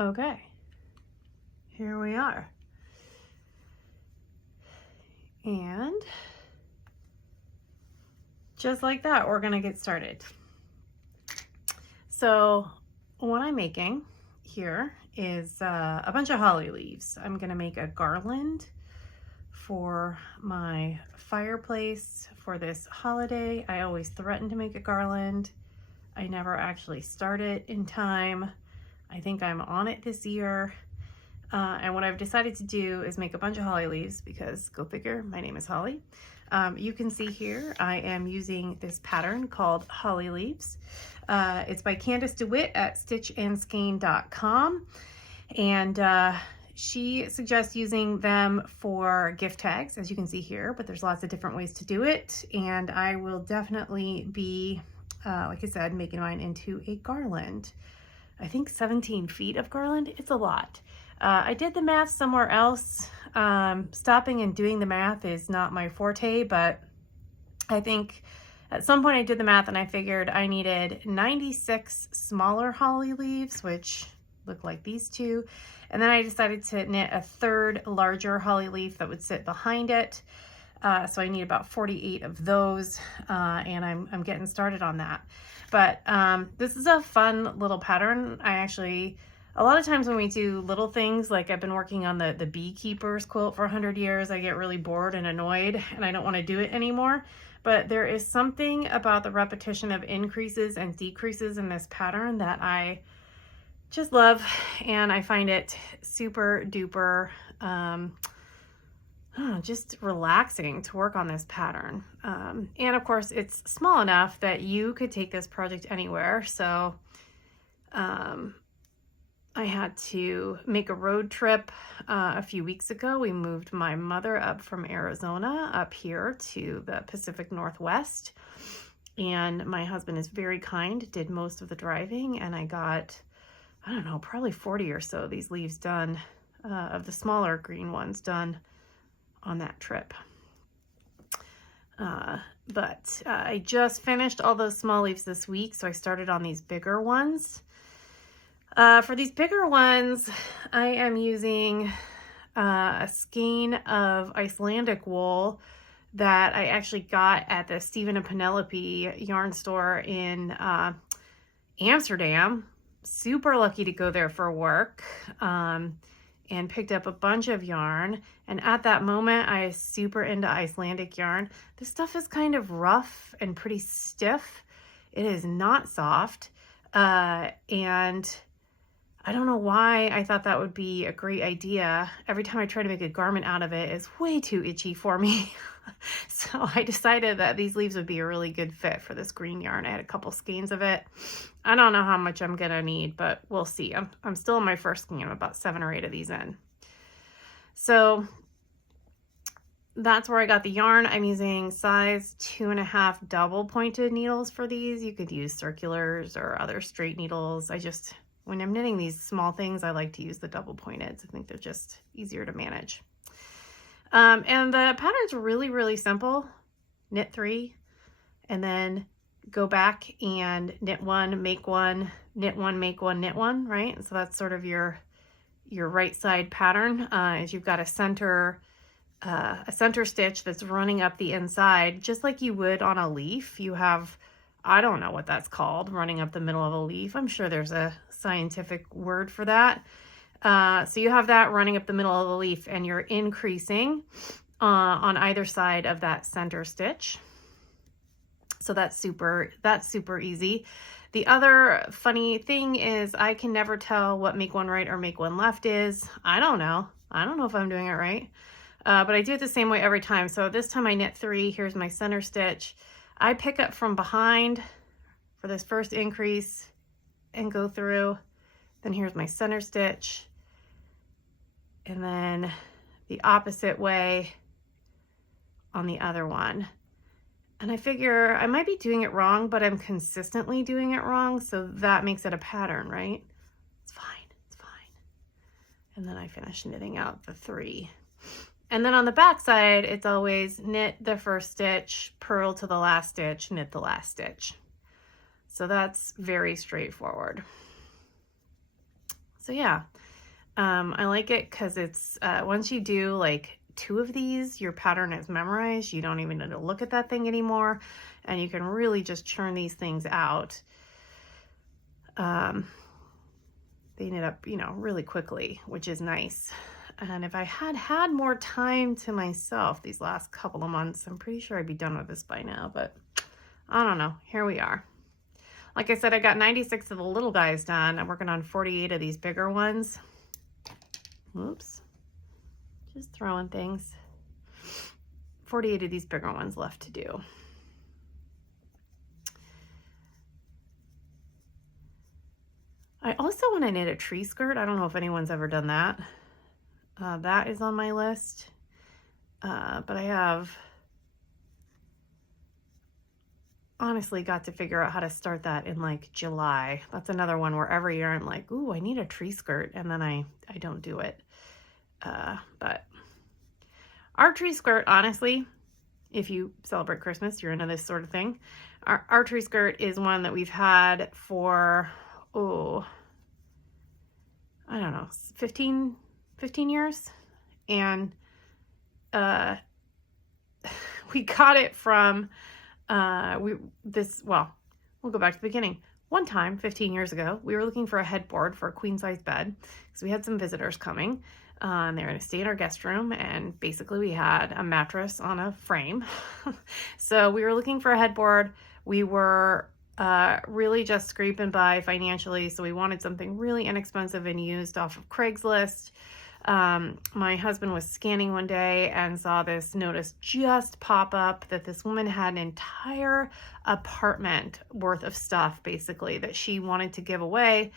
Okay, here we are. And just like that, we're gonna get started. So what I'm making here is a bunch of holly leaves. I'm gonna make a garland for my fireplace for this holiday. I always threaten to make a garland. I never actually start it in time. I think I'm on it this year. And what I've decided to do is make a bunch of holly leaves because, go figure, my name is Holly. You can see here I am using this pattern called Holly Leaves. It's by Candice DeWitt at stitchandskein.com. And she suggests using them for gift tags, as you can see here, but there's lots of different ways to do it. And I will definitely be, like I said, making mine into a garland. I think 17 feet of garland. It's a lot. I did the math somewhere else. Stopping and doing the math is not my forte, but I think at some point I did the math and I figured I needed 96 smaller holly leaves, which look like these two. And then I decided to knit a third larger holly leaf that would sit behind it. So I need about 48 of those, and I'm getting started on that. But this is a fun little pattern. A lot of times when we do little things, like I've been working on the beekeeper's quilt for 100 years, I get really bored and annoyed and I don't want to do it anymore. But there is something about the repetition of increases and decreases in this pattern that I just love, and I find it super duper just relaxing to work on this pattern. And of course it's small enough that you could take this project anywhere. So I had to make a road trip a few weeks ago. We moved my mother up from Arizona up here to the Pacific Northwest. And my husband is very kind, did most of the driving, and I got, I don't know, probably 40 or so of these leaves done, of the smaller green ones done on that trip. But I just finished all those small leaves this week, so I started on these bigger ones. For these bigger ones, I am using a skein of Icelandic wool that I actually got at the Stephen and Penelope yarn store in Amsterdam. Super lucky to go there for work, and picked up a bunch of yarn. And at that moment, I was super into Icelandic yarn. This stuff is kind of rough and pretty stiff. It is not soft. And I don't know why I thought that would be a great idea. Every time I try to make a garment out of it, it's way too itchy for me. So I decided that these leaves would be a really good fit for this green yarn. I had a couple skeins of it. I don't know how much I'm gonna need, but we'll see. I'm still in my first skein. I'm about 7 or 8 of these in. So that's where I got the yarn. I'm using size 2.5 double pointed needles for these. You could use circulars or other straight needles. When I'm knitting these small things, I like to use the double pointeds. I think they're just easier to manage. And the pattern's really, really simple. Knit 3, and then go back and knit 1, make 1, knit 1, make 1, knit 1, right? And so that's sort of your right side pattern. Is you've got a center stitch that's running up the inside, just like you would on a leaf. You have, I don't know what that's called, running up the middle of a leaf. I'm sure there's a scientific word for that. So you have that running up the middle of the leaf, and you're increasing on either side of that center stitch. So that's super easy. The other funny thing is I can never tell what make 1 right or make 1 left is. I don't know if I'm doing it right, but I do it the same way every time. So this time I knit 3, here's my center stitch. I pick up from behind for this first increase and go through. Then here's my center stitch. And then the opposite way on the other one. And I figure I might be doing it wrong, but I'm consistently doing it wrong. So that makes it a pattern, right? It's fine. And then I finish knitting out the 3. And then on the back side, it's always knit the first stitch, purl to the last stitch, knit the last stitch. So that's very straightforward. So yeah, I like it because it's, once you do like 2 of these, your pattern is memorized. You don't even need to look at that thing anymore. And you can really just churn these things out. They ended up, really quickly, which is nice. And if I had more time to myself these last couple of months, I'm pretty sure I'd be done with this by now, but I don't know. Here we are. Like I said, I got 96 of the little guys done. I'm working on 48 of these bigger ones. Oops. Just throwing things. 48 of these bigger ones left to do. I also want to knit a tree skirt. I don't know if anyone's ever done that. That is on my list. But I have honestly got to figure out how to start that in like July. That's another one where every year I'm like, ooh, I need a tree skirt. And then I don't do it. But our tree skirt, honestly, if you celebrate Christmas, you're into this sort of thing. Our tree skirt is one that we've had for, I don't know, 15 years. And we got it from, we'll go back to the beginning. One time, 15 years ago, we were looking for a headboard for a queen size bed because we had some visitors coming. And they were going to stay in our guest room, and basically we had a mattress on a frame. So we were looking for a headboard. We were really just scraping by financially, so we wanted something really inexpensive and used off of Craigslist. My husband was scanning one day and saw this notice just pop up that this woman had an entire apartment worth of stuff, basically, that she wanted to give away.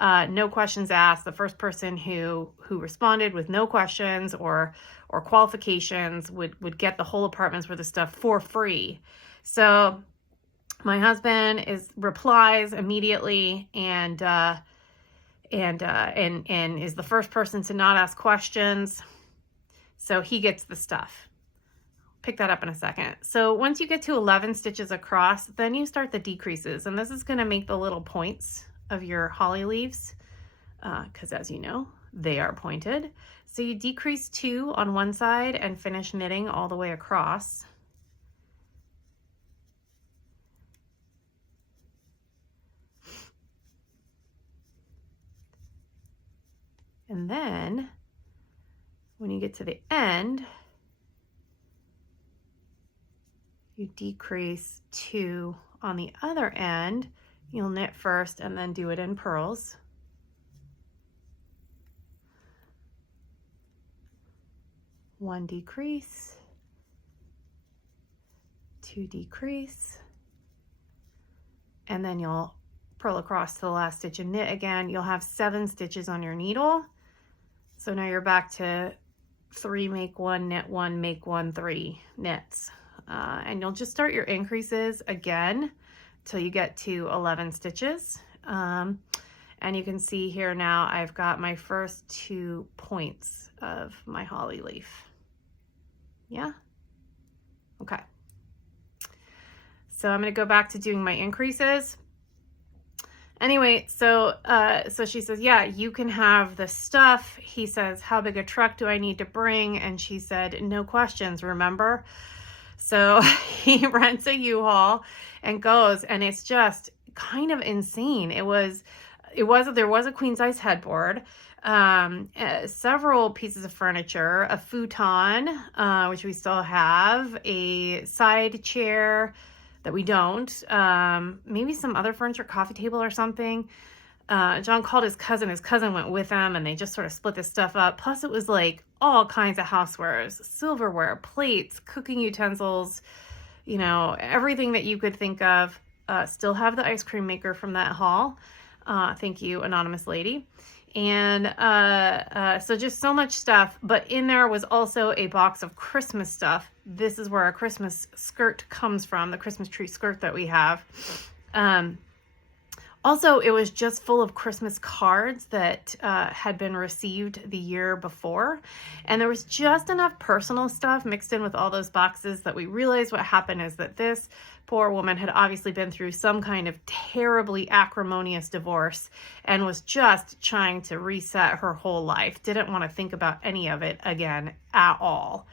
No questions asked. The first person who responded with no questions or qualifications would get the whole apartment's worth of stuff for free. So my husband replies immediately and is the first person to not ask questions. So he gets the stuff. Pick that up in a second. So once you get to 11 stitches across, then you start the decreases, and this is going to make the little points of your holly leaves, because as you know, they are pointed. So you decrease 2 on one side and finish knitting all the way across. And then when you get to the end, you decrease 2 on the other end. You'll knit first and then do it in purls. One decrease, 2 decrease, and then you'll purl across to the last stitch and knit again. You'll have 7 stitches on your needle. So now you're back to 3, make 1, knit 1, make 1, 3 knits. And you'll just start your increases again till you get to 11 stitches. And you can see here now I've got my first 2 points of my holly leaf. Yeah? Okay. So I'm going to go back to doing my increases. Anyway, so she says, yeah, you can have the stuff. He says, how big a truck do I need to bring? And she said, no questions, remember? So he rents a U-Haul and goes, and it's just kind of insane. There was a queen size headboard, several pieces of furniture, a futon, which we still have, a side chair that we don't, maybe some other furniture, coffee table or something. John called his cousin went with him, and they just sort of split this stuff up. Plus it was like all kinds of housewares, silverware, plates, cooking utensils, everything that you could think of. Still have the ice cream maker from that haul. Thank you, anonymous lady. And so just so much stuff, but in there was also a box of Christmas stuff. This is where our Christmas skirt comes from, the Christmas tree skirt that we have. Also, it was just full of Christmas cards that had been received the year before. And there was just enough personal stuff mixed in with all those boxes that we realized what happened is that this poor woman had obviously been through some kind of terribly acrimonious divorce and was just trying to reset her whole life. Didn't want to think about any of it again at all.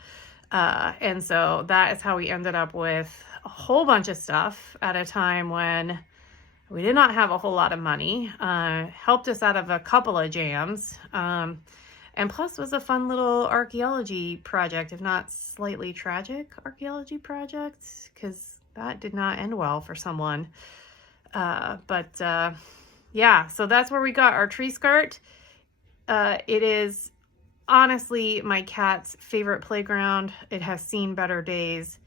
And so that is how we ended up with a whole bunch of stuff at a time when we did not have a whole lot of money. Helped us out of a couple of jams. And plus was a fun little archaeology project, if not slightly tragic archaeology project, because that did not end well for someone. Yeah, so that's where we got our tree skirt. It is honestly my cat's favorite playground. It has seen better days.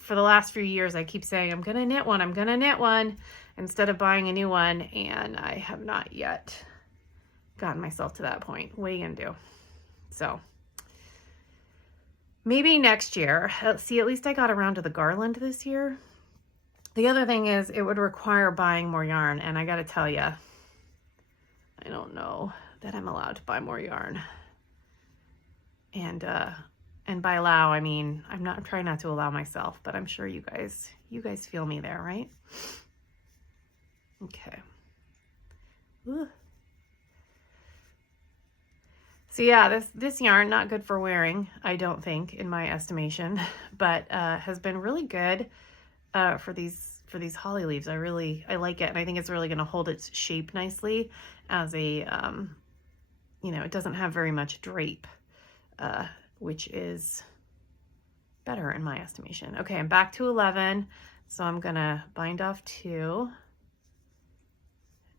For the last few years, I keep saying, I'm going to knit one. I'm going to knit one instead of buying a new one. And I have not yet gotten myself to that point. What are you going to do? So maybe next year. See, at least I got around to the garland this year. The other thing is it would require buying more yarn. And I got to tell you, I don't know that I'm allowed to buy more yarn. And by allow, I mean, I'm trying not to allow myself, but I'm sure you guys feel me there, right? Okay. Ooh. So yeah, this yarn, not good for wearing, I don't think, in my estimation, but has been really good for these holly leaves. I like it, and I think it's really going to hold its shape nicely as a, it doesn't have very much drape. Which is better in my estimation. Okay, I'm back to 11, so I'm gonna bind off 2,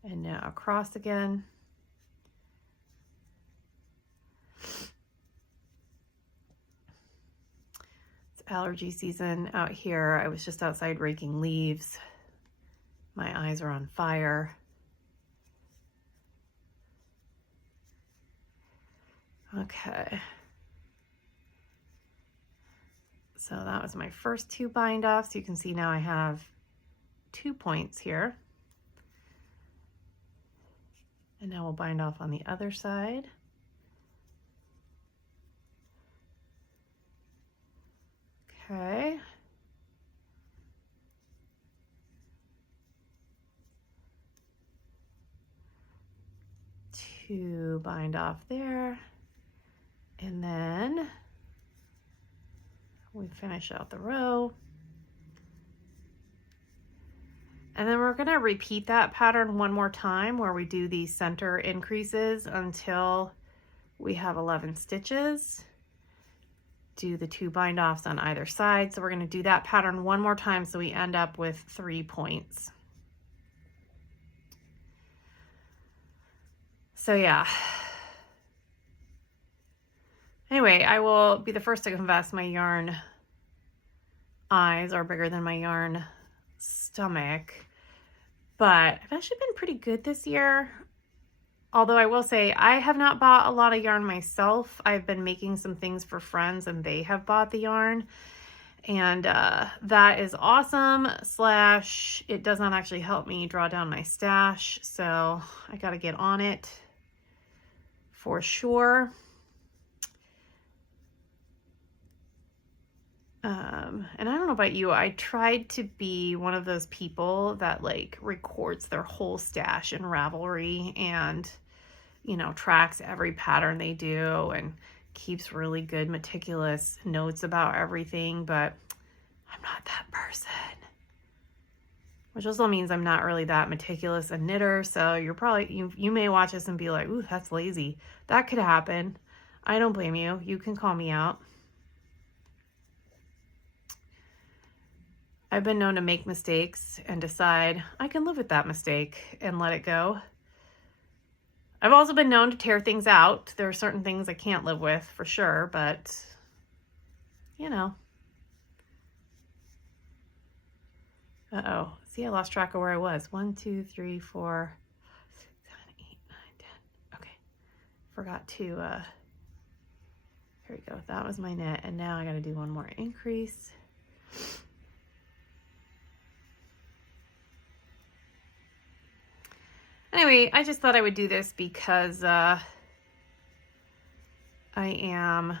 and now across again. It's allergy season out here. I was just outside raking leaves. My eyes are on fire. Okay. So that was my first 2 bind offs. You can see now I have 2 points here. And now we'll bind off on the other side. Okay. Two bind off there. And then we finish out the row. And then we're gonna repeat that pattern one more time where we do these center increases until we have 11 stitches. Do the 2 bind offs on either side. So we're gonna do that pattern one more time so we end up with 3 points. So yeah. Anyway, I will be the first to confess my yarn eyes are bigger than my yarn stomach, but I've actually been pretty good this year. Although I will say I have not bought a lot of yarn myself. I've been making some things for friends and they have bought the yarn, and that is awesome. / it does not actually help me draw down my stash, so I got to get on it for sure. And I don't know about you, I tried to be one of those people that like records their whole stash in Ravelry and, tracks every pattern they do and keeps really good, meticulous notes about everything, but I'm not that person. Which also means I'm not really that meticulous a knitter, so you may watch this and be like, ooh, that's lazy. That could happen. I don't blame you. You can call me out. I've been known to make mistakes and decide I can live with that mistake and let it go. I've also been known to tear things out. There are certain things I can't live with for sure, but Uh-oh. See, I lost track of where I was. 1, 2, 3, 4, 6, 7, 8, 9, 10. Okay. Forgot to, here we go. That was my knit. And now I got to do one more increase. Anyway, I just thought I would do this because I am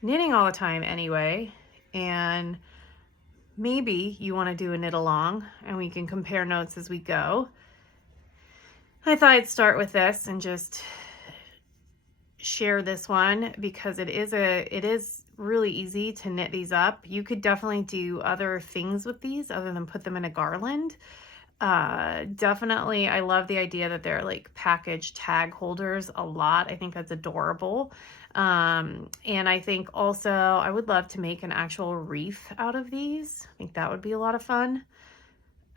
knitting all the time anyway, and maybe you want to do a knit along and we can compare notes as we go. I thought I'd start with this and just share this one because it is really easy to knit these up. You could definitely do other things with these other than put them in a garland. Definitely, I love the idea that they're like package tag holders a lot. I think that's adorable. And I think also I would love to make an actual wreath out of these. I think that would be a lot of fun.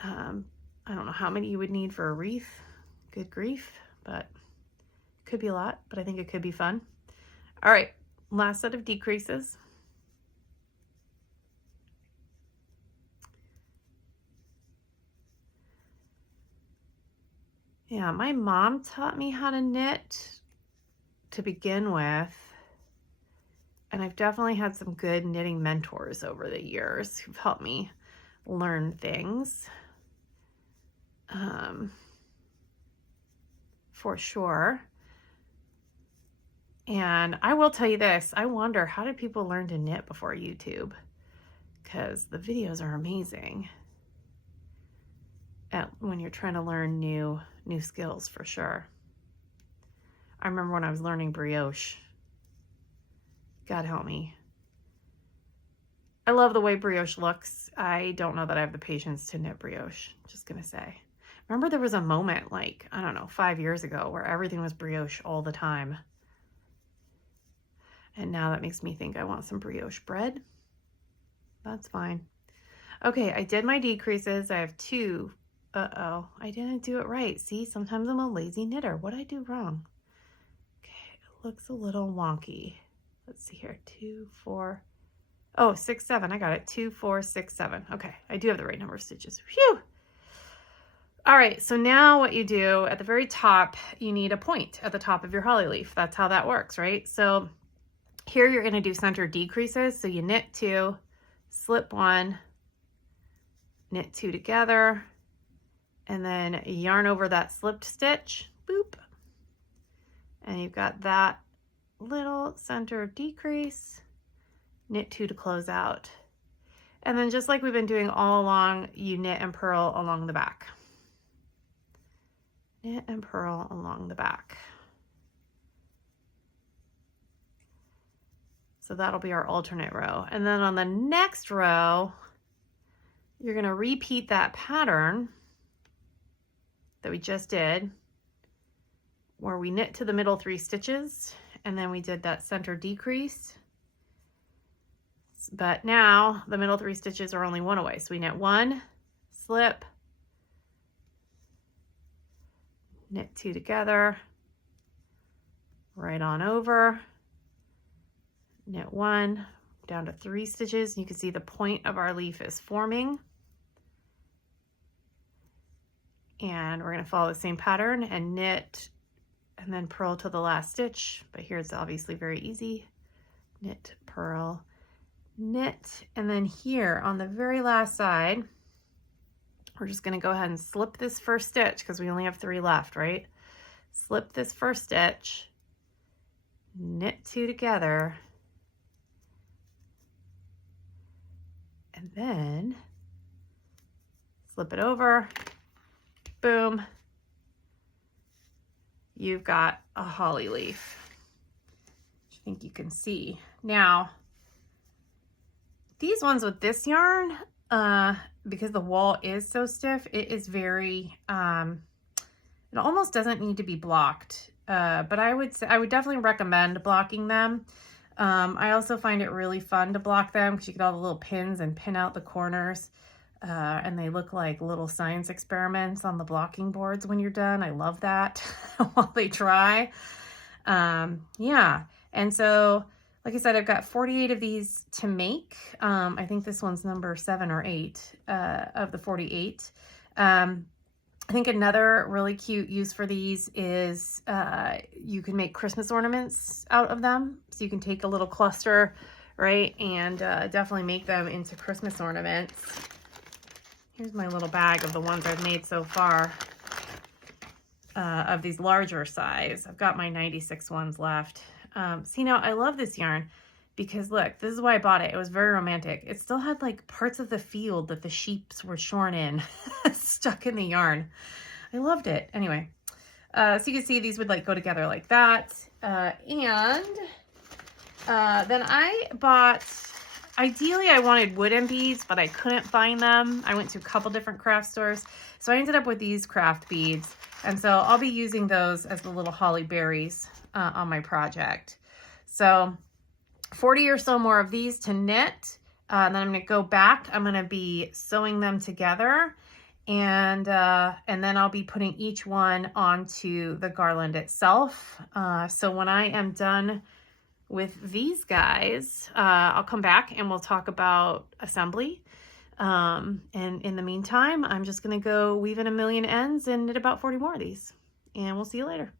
I don't know how many you would need for a wreath. Good grief, but could be a lot, but I think it could be fun. All right, last set of decreases. Yeah, my mom taught me how to knit to begin with, and I've definitely had some good knitting mentors over the years who've helped me learn things. For sure. And I will tell you this, I wonder, how did people learn to knit before YouTube? Because the videos are amazing when you're trying to learn new skills, for sure. I remember when I was learning brioche. God help me. I love the way brioche looks. I don't know that I have the patience to knit brioche, just gonna say. Remember there was a moment like, I don't know, 5 years ago where everything was brioche all the time. And now that makes me think I want some brioche bread. That's fine. Okay, I did my decreases. I have 2. Uh-oh, I didn't do it right. See, sometimes I'm a lazy knitter. What did I do wrong? Okay, it looks a little wonky. Let's see here, 2, 4, oh, 6, 7. I got it, 2, 4, 6, 7. Okay, I do have the right number of stitches. Phew! All right, so now what you do at the very top, you need a point at the top of your holly leaf. That's how that works, right? So here you're going to do center decreases. So you knit 2, slip 1, knit 2 together, and then yarn over that slipped stitch, boop. And you've got that little center decrease, knit 2 to close out. And then just like we've been doing all along, you knit and purl along the back. Knit and purl along the back. So that'll be our alternate row. And then on the next row, you're going to repeat that pattern that we just did, where we knit to the middle 3 stitches, and then we did that center decrease. But now the middle 3 stitches are only 1 away. So we knit 1, slip, knit 2 together, right on over, knit 1, down to 3 stitches. You can see the point of our leaf is forming. And we're going to follow the same pattern and knit and then purl to the last stitch. But here it's obviously very easy. Knit, purl, knit. And then here on the very last side, we're just going to go ahead and slip this first stitch because we only have 3 left, right? Slip this first stitch, knit 2 together, and then slip it over, boom, you've got a holly leaf, which I think you can see. Now, these ones with this yarn, because the wall is so stiff, it is very, it almost doesn't need to be blocked, but I would definitely recommend blocking them. I also find it really fun to block them because you get all the little pins and pin out the corners, and they look like little science experiments on the blocking boards when you're done. I love that while they dry. Yeah, and so like I said, I've got 48 of these to make. I think this one's number 7 or 8 of the 48. I think another really cute use for these is you can make Christmas ornaments out of them. So you can take a little cluster, right, and definitely make them into Christmas ornaments. Here's my little bag of the ones I've made so far of these larger size. I've got my 96 ones left. See, now I love this yarn. because look, this is why I bought it. It was very romantic. It still had like parts of the field that the sheep were shorn in, stuck in the yarn. I loved it. Anyway, so you can see these would like go together like that. Then I bought, ideally I wanted wooden beads, but I couldn't find them. I went to a couple different craft stores. So I ended up with these craft beads. And so I'll be using those as the little holly berries on my project. So 40 or so more of these to knit. And then I'm going to go back. I'm going to be sewing them together. And then I'll be putting each one onto the garland itself. So when I am done with these guys, I'll come back and we'll talk about assembly. And in the meantime, I'm just going to go weave in a million ends and knit about 40 more of these. And we'll see you later.